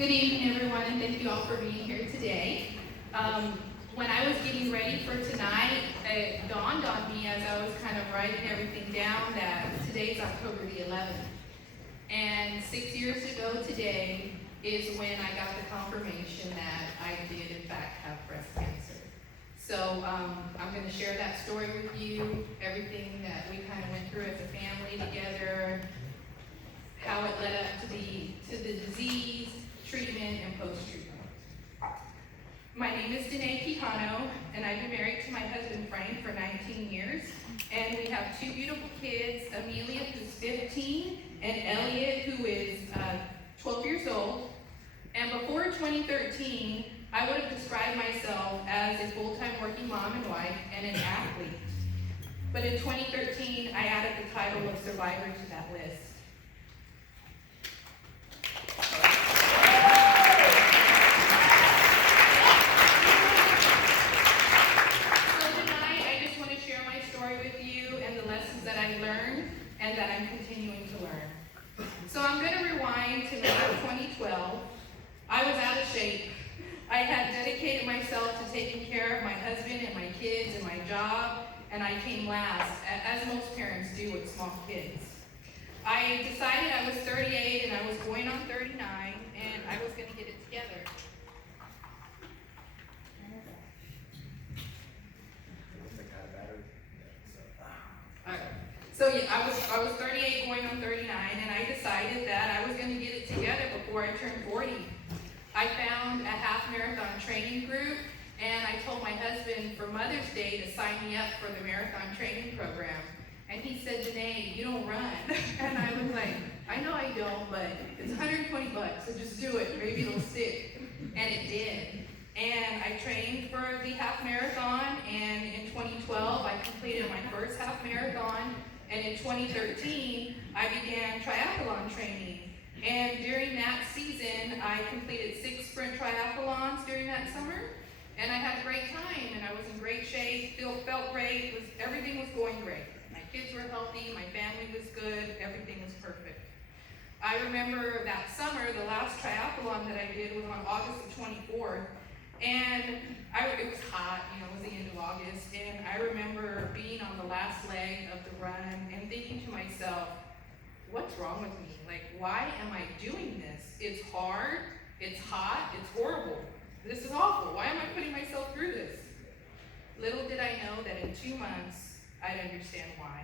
Good evening, everyone, and thank you all for being here today. When I was getting ready for tonight, it dawned on me as I was kind of writing everything down that today's October the 11th. And 6 years ago today is when I got the confirmation that I did, in fact, have breast cancer. So I'm going to share that story with you, everything that we kind of went through as a family together, how it led up to the disease, treatment, and post-treatment. My name is Danae Quijano, and I've been married to my husband Frank for 19 years, and we have two beautiful kids, Amelia, who's 15, and Elliot, who is 12 years old. And before 2013, I would have described myself as a full-time working mom and wife and an athlete. But in 2013, I added the title of survivor to that list. And that I'm continuing to learn. So I'm going to rewind to November 2012. I was out of shape. I had dedicated myself to taking care of my husband and my kids and my job, and I came last, as most parents do with small kids. I decided I was 38 and I was going on 39, and I was going to get it together. So yeah, I was 38 going on 39, and I decided that I was going to get it together before I turned 40. I found a half marathon training group, and I told my husband for Mother's Day to sign me up for the marathon training program. And he said, Danae, you don't run. And I was like, I know I don't, but it's $120, so just do it. Maybe it'll stick. And it did. And I trained for the half marathon, and in 2012, I completed my first half marathon. And in 2013, I began triathlon training. And during that season, I completed 6 sprint triathlons during that summer. And I had a great time, and I was in great shape, felt great, everything was going great. My kids were healthy, my family was good, everything was perfect. I remember that summer, the last triathlon that I did was on August the 24th. And it was hot, it was the end of August, and I remember being on the last leg of the run and thinking to myself, what's wrong with me? Like, why am I doing this? It's hard, it's hot, it's horrible. This is awful. Why am I putting myself through this? Little did I know that in 2 months, I'd understand why.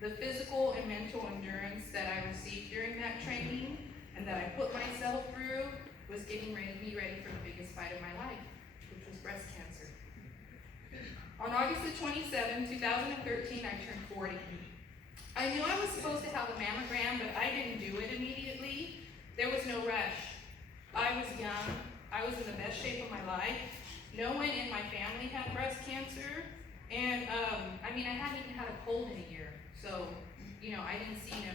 The physical and mental endurance that I received during that training and that I put myself through was getting me ready for the biggest fight of my life, which was breast cancer. On August the 27th, 2013, I turned 40. I knew I was supposed to have a mammogram, but I didn't do it immediately. There was no rush. I was young. I was in the best shape of my life. No one in my family had breast cancer. And, I hadn't even had a cold in a year. So, I didn't see an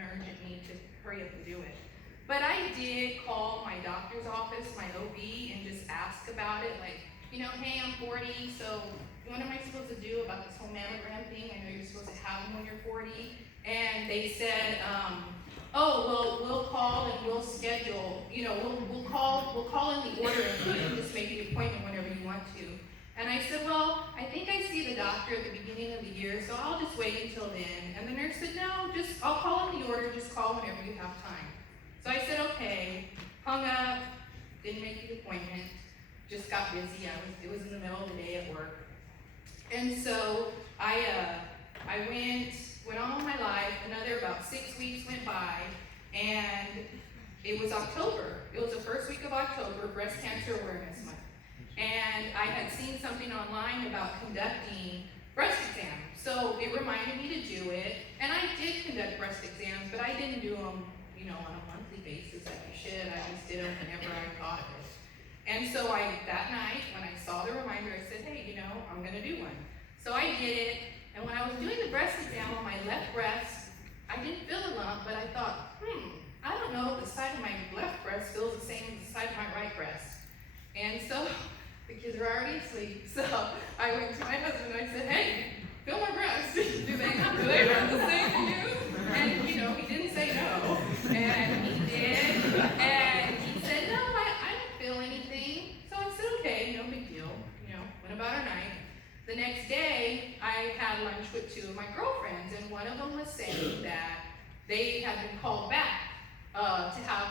urgent need to hurry up and do it. But I did call my doctor's office, my OB, and just ask about it, like, hey, I'm 40, so what am I supposed to do about this whole mammogram thing? I know you're supposed to have them when you're 40. And they said, we'll call and we'll schedule, we'll call in the order and you can just make the appointment whenever you want to. And I said, well, I think I see the doctor at the beginning of the year, so I'll just wait until then. And the nurse said, no, I'll call in the order, just call whenever you have time. So I said, okay, hung up, didn't make the appointment, just got busy. It was in the middle of the day at work. And so I went on with my life. Another about 6 weeks went by, and it was October. It was the first week of October, Breast Cancer Awareness Month. And I had seen something online about conducting breast exams. So it reminded me to do it. And I did conduct breast exams, but I didn't do them, on a monthly basis like you should. I just did them whenever I thought of it. And so that night, when I saw the reminder, I said, hey, I'm going to do one. So I did it. And when I was doing the breast exam on my left breast, I didn't feel a lump, but I thought, I don't know if the side of my left breast feels the same as the side of my right breast. And so the kids were already asleep. So I went to my husband and I said, hey, feel my breast. Do they run the same to you? And he didn't say no. And he did. And he said with two of my girlfriends, and one of them was saying that they had been called back to have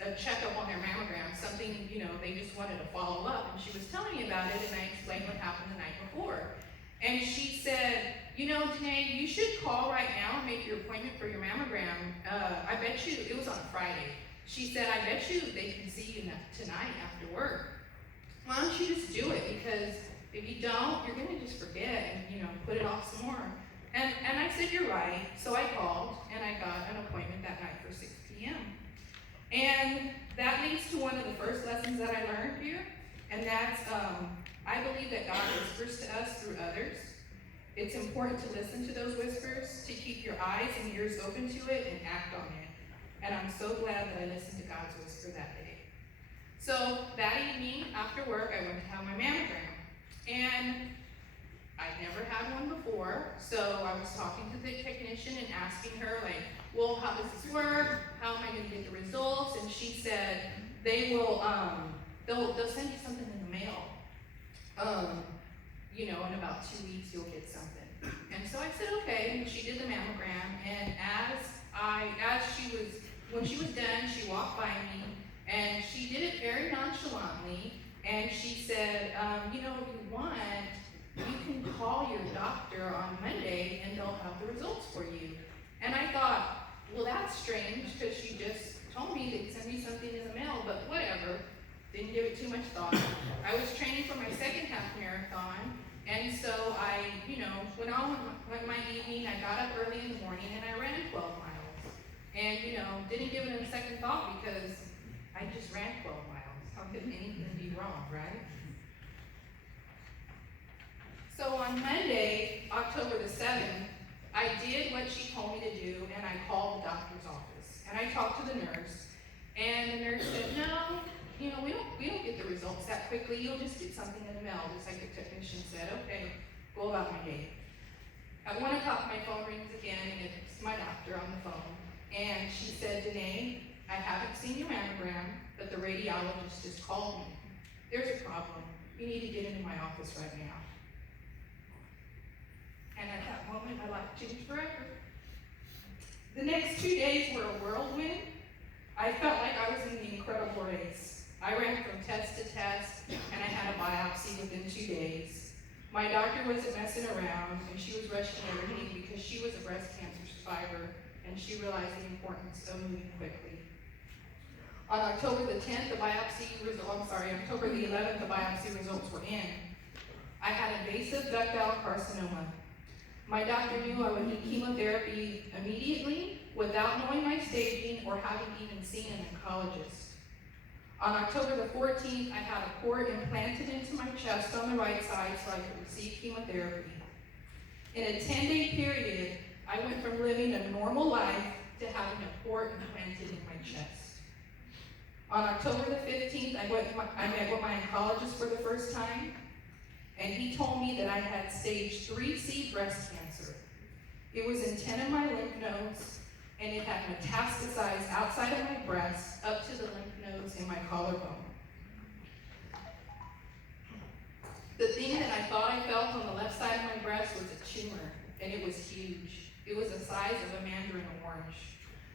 a checkup on their mammogram, something, they just wanted to follow up, and she was telling me about it, and I explained what happened the night before. And she said, Danae, you should call right now and make your appointment for your mammogram. I bet you, it was on a Friday. She said, I bet you they can see you tonight after work. Why don't you just do it? Because if you don't, you're going to just forget and, put it off some more. And I said, you're right. So I called, and I got an appointment that night for 6 p.m. And that leads to one of the first lessons that I learned here, and that's, I believe that God whispers to us through others. It's important to listen to those whispers, to keep your eyes and ears open to it, and act on it. And I'm so glad that I listened to God's whisper that day. So that evening, after work, I went to have my mammogram. And I'd never had one before, so I was talking to the technician and asking her, well, how does this work? How am I going to get the results? And she said, they'll send you something in the mail. In about 2 weeks, you'll get something. And so I said, okay, and she did the mammogram, and when she was done, she walked by me, and she did it very nonchalantly, and she said, if you want, you can call your doctor on Monday, and they'll have the results for you. And I thought, well, that's strange, because she just told me they'd send me something in the mail, but whatever. Didn't give it too much thought. I was training for my second half marathon, and so I, went my evening, I got up early in the morning, and I ran 12 miles. And, didn't give it a second thought, because I just ran 12 miles. How could anything be wrong, right? So on Monday, October the 7th, I did what she told me to do, and I called the doctor's office. And I talked to the nurse, and the nurse said, no, we don't get the results that quickly. You'll just get something in the mail, just like the technician said. Okay, go about my day. At 1 o'clock, my phone rings again, and it's my doctor on the phone. And she said, Danae, I haven't seen your mammogram, but the radiologist just called me. There's a problem. You need to get into my office right now. And at that moment, my life changed forever. The next 2 days were a whirlwind. I felt like I was in the incredible race. I ran from test to test, and I had a biopsy within 2 days. My doctor wasn't messing around, and she was rushing everything because she was a breast cancer survivor, and she realized the importance of moving quickly. On October the 11th, the biopsy results were in. I had invasive ductal carcinoma. My doctor knew I would need chemotherapy immediately without knowing my staging or having even seen an oncologist. On October the 14th, I had a port implanted into my chest on the right side so I could receive chemotherapy. In a 10-day period, I went from living a normal life to having a port implanted in my chest. On October the 15th, I met with my oncologist for the first time, and he told me that I had stage 3C breast cancer. It was in 10 of my lymph nodes, and it had metastasized outside of my breast up to the lymph nodes in my collarbone. The thing that I thought I felt on the left side of my breast was a tumor, and it was huge. It was the size of a mandarin orange.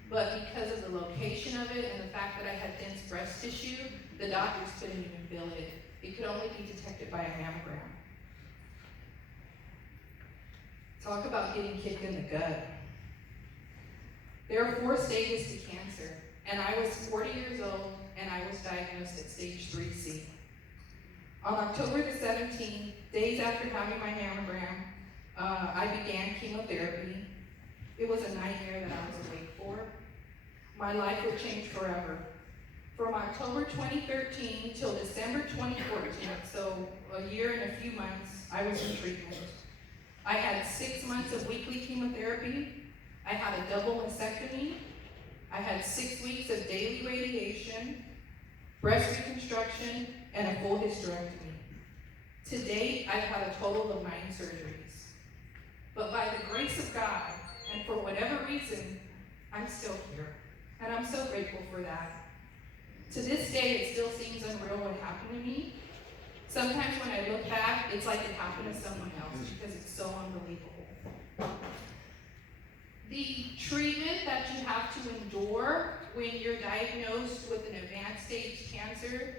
But because of the location of it and the fact that I had dense breast tissue, the doctors couldn't even feel it. It could only be detected by a mammogram. Talk about getting kicked in the gut. There are 4 stages to cancer, and I was 40 years old, and I was diagnosed at stage 3C. On October the 17th, days after having my mammogram, I began chemotherapy. It was a nightmare that I was awake for. My life would change forever. From October 2013 till December 2014, so a year and a few months, I was in treatment. I had 6 months of weekly chemotherapy. I had a double mastectomy. I had 6 weeks of daily radiation, breast reconstruction, and a full hysterectomy. To date, I've had a total of 9 surgeries. But by the grace of God, and for whatever reason, I'm still here. And I'm so grateful for that. To this day, it still seems unreal what happened to me. Sometimes when I look back, it's like it happened to someone else because it's so unbelievable. Treatment that you have to endure when you're diagnosed with an advanced stage cancer,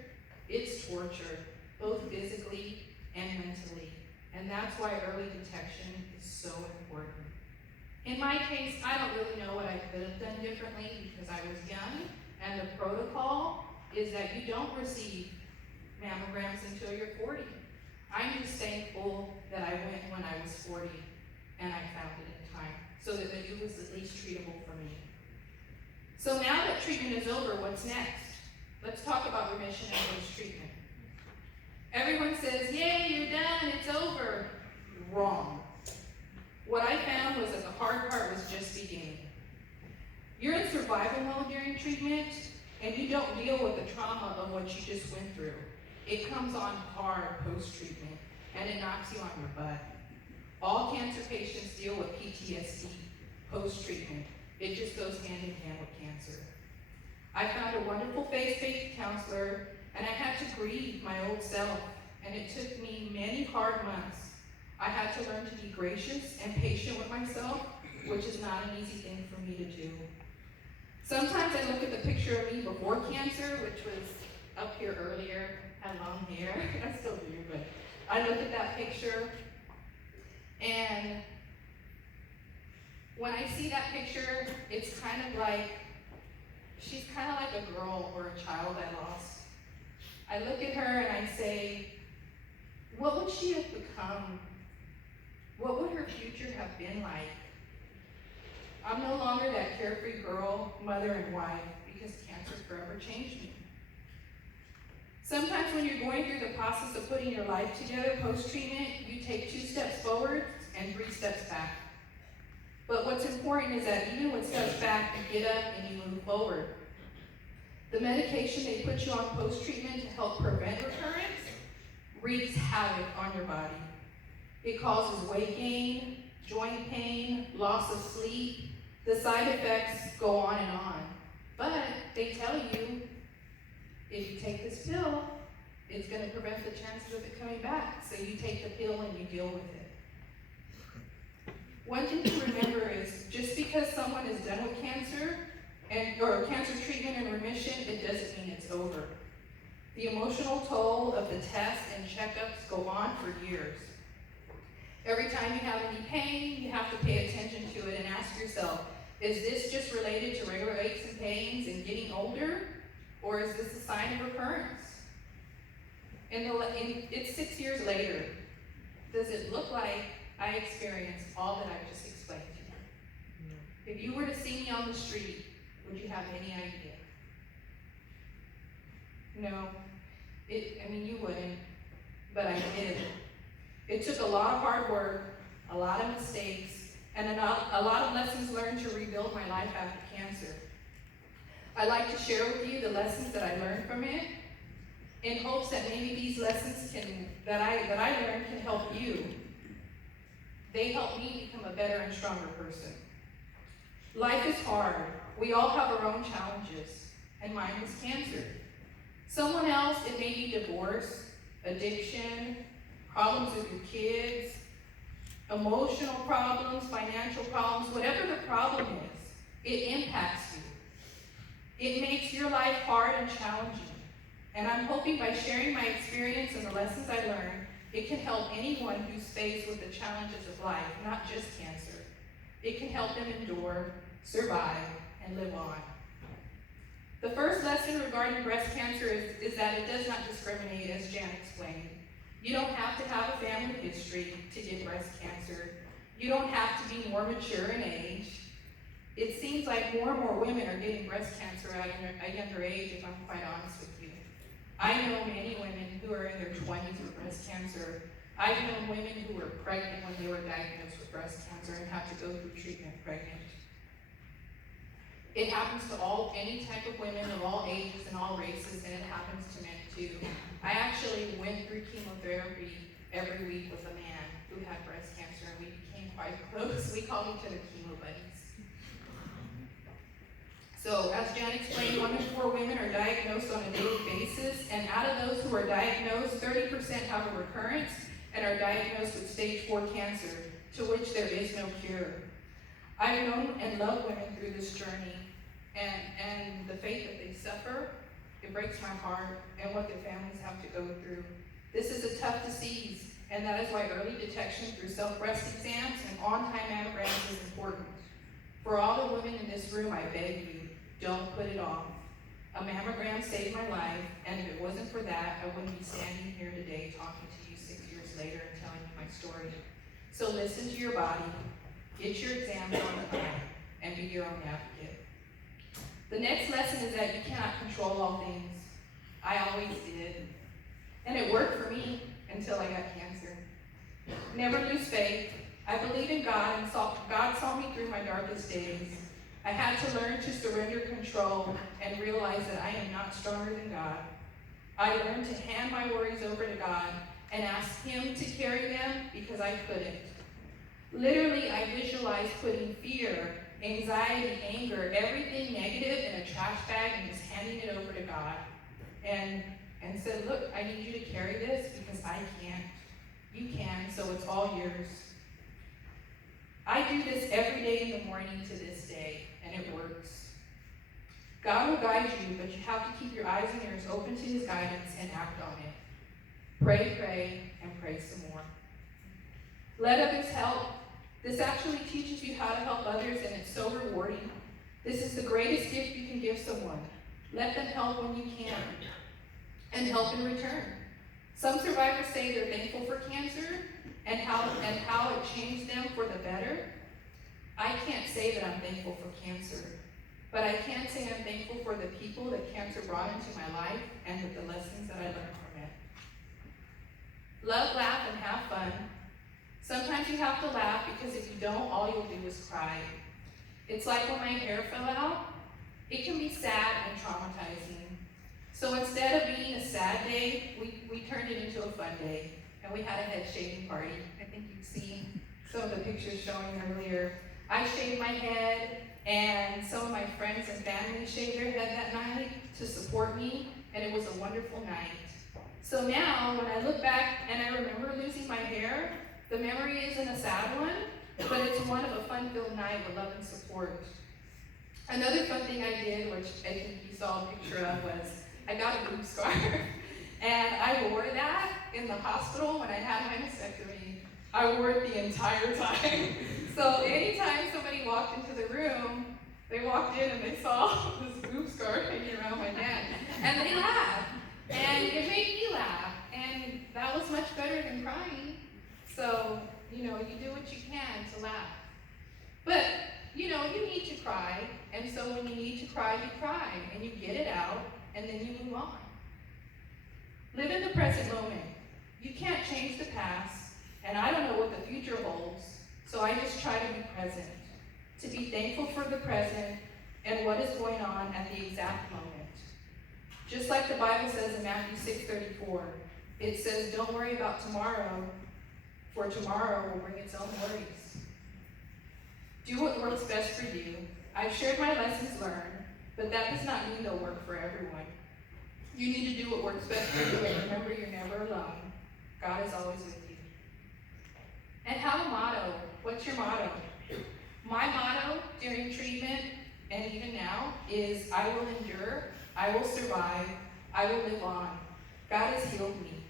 it's torture, both physically and mentally. And that's why early detection is so important. In my case, I don't really know what I could have done differently because I was young, and the protocol is that you don't receive mammograms until you're 40. I'm just thankful that I went when I was 40 and I found it in time so that it was at least treatable for me. So now that treatment is over, what's next? Let's talk about remission and post-treatment. Everyone says, yay, you're done, it's over. Wrong. What I found was that the hard part was just beginning. You're in survival mode during treatment, and you don't deal with the trauma of what you just went through. It comes on hard post-treatment, and it knocks you on your butt. All cancer patients deal with PTSD post-treatment. It just goes hand in hand with cancer. I found a wonderful faith-based counselor, and I had to grieve my old self, and it took me many hard months. I had to learn to be gracious and patient with myself, which is not an easy thing for me to do. Sometimes I look at the picture of me before cancer, which was up here earlier, had long hair, I still do, but I look at that picture, and when I see that picture, it's kind of like, she's kind of like a girl or a child I lost. I look at her and I say, what would she have become? What would her future have been like? I'm no longer that carefree girl, mother, and wife because cancer forever changed me. Sometimes when you're going through the process of putting your life together post-treatment, you take 2 steps forward and 3 steps back. But what's important is that even with steps back, you get up and you move forward. The medication they put you on post-treatment to help prevent recurrence wreaks havoc on your body. It causes weight gain, joint pain, loss of sleep. The side effects go on and on. But they tell you, if you take this pill, it's going to prevent the chances of it coming back. So you take the pill and you deal with it. One thing to remember is just because someone is done with cancer or cancer treatment and remission, it doesn't mean it's over. The emotional toll of the tests and checkups go on for years. Every time you have any pain, you have to pay attention to it and ask yourself, is this just related to regular aches and pains and getting older? Or is this a sign of recurrence? It's 6 years later. Does it look like I experienced all that I just explained to you? No. If you were to see me on the street, would you have any idea? No. You wouldn't, but I did. It took a lot of hard work, a lot of mistakes, and a lot of lessons learned to rebuild my life after cancer. I'd like to share with you the lessons that I learned from it, in hopes that maybe these lessons that I learned can help you. They helped me become a better and stronger person. Life is hard. We all have our own challenges, and mine was cancer. Someone else, it may be divorce, addiction, problems with your kids, emotional problems, financial problems, whatever the problem is, it impacts you. It makes your life hard and challenging. And I'm hoping by sharing my experience and the lessons I learned, it can help anyone who's faced with the challenges of life, not just cancer. It can help them endure, survive, and live on. The first lesson regarding breast cancer is that it does not discriminate, as Jan explained. You don't have to have a family history to get breast cancer. You don't have to be more mature in age. It seems like more and more women are getting breast cancer at a younger age, if I'm quite honest with you. I know many women who are in their 20s with breast cancer. I've known women who were pregnant when they were diagnosed with breast cancer and had to go through treatment pregnant. It happens to any type of women of all ages and all races, and it happens to men too. I actually went through chemotherapy every week with a man who had breast cancer, and we became quite close. We called each other chemo buddies. So, as Jan explained, 1 in 4 women are diagnosed on a daily basis, and out of those who are diagnosed, 30% have a recurrence and are diagnosed with stage 4 cancer, to which there is no cure. I've known and loved women through this journey, and the faith that they suffer, it breaks my heart, and what their families have to go through. This is a tough disease, and that is why early detection through self-breast exams and on-time mammograms is important. For all the women in this room, I beg you, don't put it off. A mammogram saved my life, and if it wasn't for that, I wouldn't be standing here today talking to you 6 years later and telling you my story. So listen to your body, get your exams on time, and be your own advocate. The next lesson is that you cannot control all things. I always did. And it worked for me until I got cancer. Never lose faith. I believe in God, and God saw me through my darkest days. I had to learn to surrender control and realize that I am not stronger than God. I learned to hand my worries over to God and ask Him to carry them because I couldn't. Literally, I visualized putting fear, anxiety, anger, everything negative in a trash bag and just handing it over to God. And said, look, I need you to carry this because I can't. You can, so it's all yours. I do this every day in the morning to this day, and it works. God will guide you, but you have to keep your eyes and ears open to His guidance and act on it. Pray, and pray some more. Let others help. This actually teaches you how to help others, and it's so rewarding. This is the greatest gift you can give someone. Let them help when you can, and help in return. Some survivors say they're thankful for cancer and how it changed them for the better. I can't say that I'm thankful for cancer, but I can say I'm thankful for the people that cancer brought into my life and with the lessons that I learned from it. Love, laugh, and have fun. Sometimes you have to laugh because if you don't, all you'll do is cry. It's like when my hair fell out. It can be sad and traumatizing. So instead of being a sad day, we turned it into a fun day, and we had a head shaving party. I think you've seen some of the pictures showing earlier. I shaved my head, and some of my friends and family shaved their head that night to support me, and it was a wonderful night. So now, when I look back and I remember losing my hair, the memory isn't a sad one, but it's one of a fun-filled night with love and support. Another fun thing I did, which I think you saw a picture of, was I got a boob scar. And I wore that in the hospital when I had my mastectomy. I wore it the entire time. So anytime somebody walked into the room, they walked in and they saw this boob scar hanging around my neck. And they laughed. And it made me laugh. And that was much better than crying. So, you do what you can to laugh. But, you need to cry. And so when you need to cry, you cry. And you get it out. And then you move on. Live in the present moment. You can't change the past. And I don't know what the future holds. So I just try to be present. To be thankful for the present and what is going on at the exact moment. Just like the Bible says in Matthew 6:34. It says, don't worry about tomorrow, for tomorrow will bring its own worries. Do what works best for you. I've shared my lessons learned, but that does not mean they'll work for everyone. You need to do what works best for you, and remember you're never alone. God is always with you. And have a motto. What's your motto? My motto during treatment, and even now, is I will endure, I will survive, I will live on. God has healed me.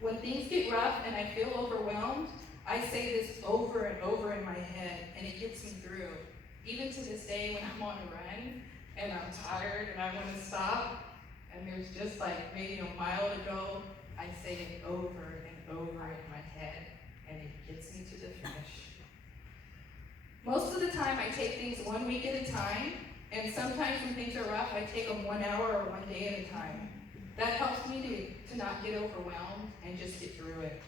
When things get rough and I feel overwhelmed, I say this over and over in my head, and it gets me through. Even to this day when I'm on a run, and I'm tired and I want to stop, and there's just like maybe a mile to go, I say it over and over in my head, and it gets me to the finish. Most of the time I take things 1 week at a time, and sometimes when things are rough, I take them 1 hour or 1 day at a time. That helps me to not get overwhelmed and just get through it.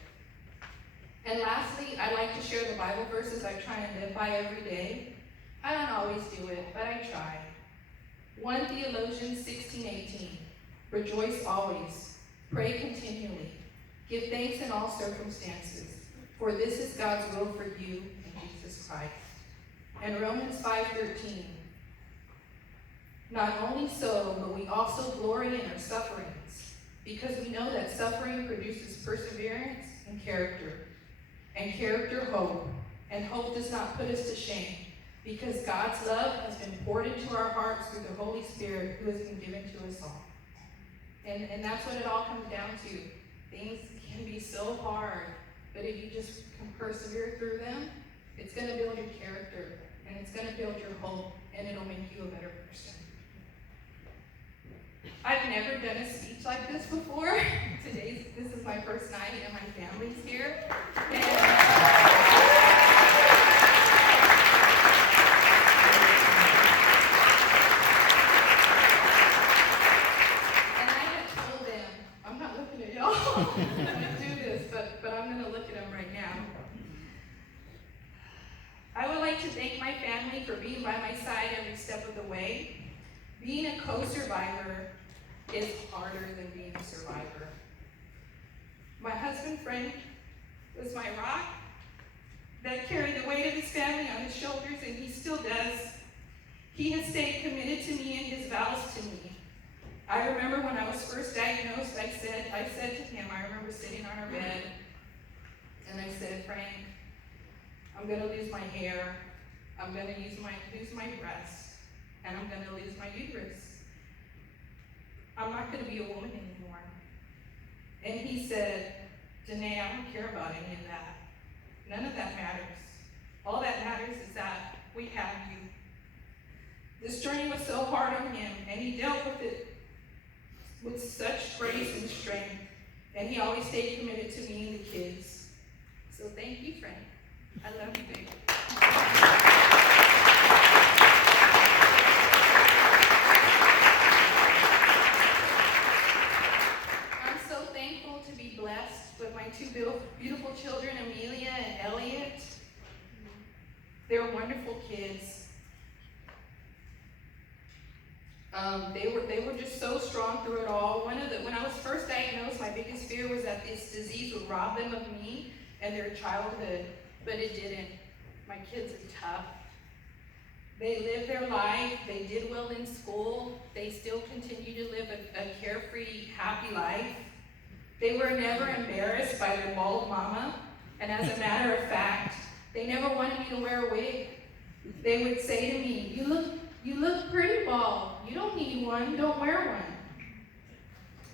And lastly, I like to share the Bible verses I try and live by every day. I don't always do it, but I try. 1 Thessalonians 16:18. Rejoice always. Pray continually. Give thanks in all circumstances, for this is God's will for you in Jesus Christ. And Romans 5:13. Not only so, but we also glory in our sufferings, because we know that suffering produces perseverance and character hope. And hope does not put us to shame, because God's love has been poured into our hearts through the Holy Spirit who has been given to us all. And that's what it all comes down to. Things can be so hard, but if you just can persevere through them, it's going to build your character, and it's going to build your hope, and it'll make you a better person. I've never done a speech like this before. This is my first night, and my family's here. And I had told them, I'm not looking at y'all. I'm going to do this, but I'm going to look at them right now. I would like to thank my family for being by my side every step of the way. Being a co-survivor is harder than being a survivor. My husband, Frank, was my rock that carried the weight of his family on his shoulders, and he still does. He has stayed committed to me and his vows to me. I remember when I was first diagnosed, I said to him, I remember sitting on our bed, and I said, Frank, I'm going to lose my hair, I'm going to lose my breast, and I'm going to lose my uterus. I'm not going to be a woman anymore. And he said, Janae, I don't care about any of that. None of that matters. All that matters is that we have you. This journey was so hard on him, and he dealt with it with such grace and strength. And he always stayed committed to me and the kids. So thank you, Frank. I love you, baby. I'm so thankful to be blessed with my two beautiful children, Amelia and Elliot. They're wonderful kids. They were just so strong through it all. When I was first diagnosed, my biggest fear was that this disease would rob them of me and their childhood. But it didn't. My kids are tough. They lived their life. They did well in school. They still continue to live a carefree, happy life. They were never embarrassed by their bald mama. And as a matter of fact, they never wanted me to wear a wig. They would say to me, you look pretty bald. You don't need one. Don't wear one.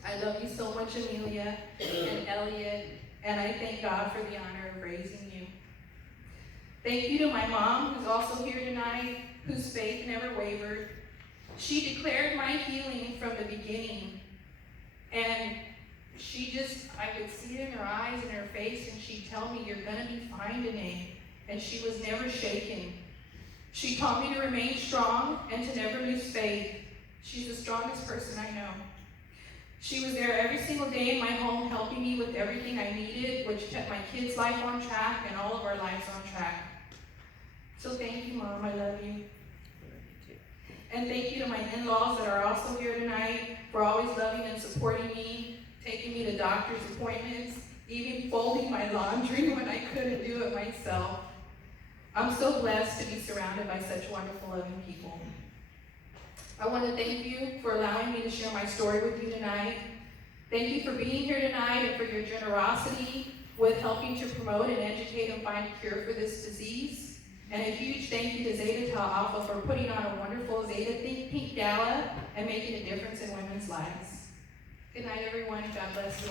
I love you so much, Amelia and Elliot. And I thank God for the honor of raising you. Thank you to my mom, who's also here tonight, whose faith never wavered. She declared my healing from the beginning. And I could see it in her eyes and her face, and she'd tell me, you're going to be fine, Danae. And she was never shaken. She taught me to remain strong and to never lose faith. She's the strongest person I know. She was there every single day in my home, helping me with everything I needed, which kept my kids' life on track and all of our lives on track. So thank you, Mom. I love you. And thank you to my in-laws that are also here tonight for always loving and supporting me, taking me to doctor's appointments, even folding my laundry when I couldn't do it myself. I'm so blessed to be surrounded by such wonderful, loving people. I want to thank you for allowing me to share my story with you tonight. Thank you for being here tonight and for your generosity with helping to promote and educate and find a cure for this disease. And a huge thank you to Zeta Tau Alpha for putting on a wonderful Zeta Think Pink Gala and making a difference in women's lives. Good night, everyone. God bless you.